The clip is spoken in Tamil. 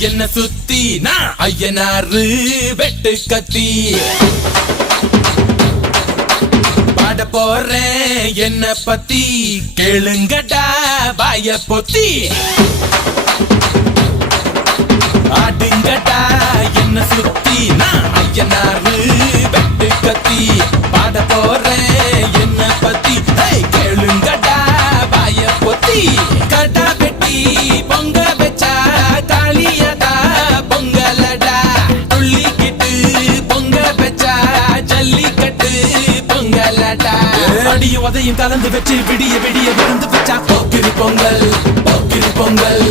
என்ன சுத்தி நான் ஐயனாரு வெட்டு கத்தி பாட போறேன் என்ன பத்தி கேளுங்கடா வாய பொத்தி ஆடுங்கடா என்ன சுத்தி நான் ஐயனாரு வெட்டு கத்தி பாட போறேன் என்ன பத்தி கேளுங்கடா வாய பொத்தி கடா வெட்டி பொங்க வச்சா காளியடா பொங்கலடா துள்ளிக்கிட்டு பொங்க வச்சா ஜல்லிக்கட்டு பொங்கலடா அடியும் உதையும் கலந்து வச்சு விடிய விடிய விருந்து வச்சா போக்கிரி பொங்கல் போக்கிரி பொங்கல்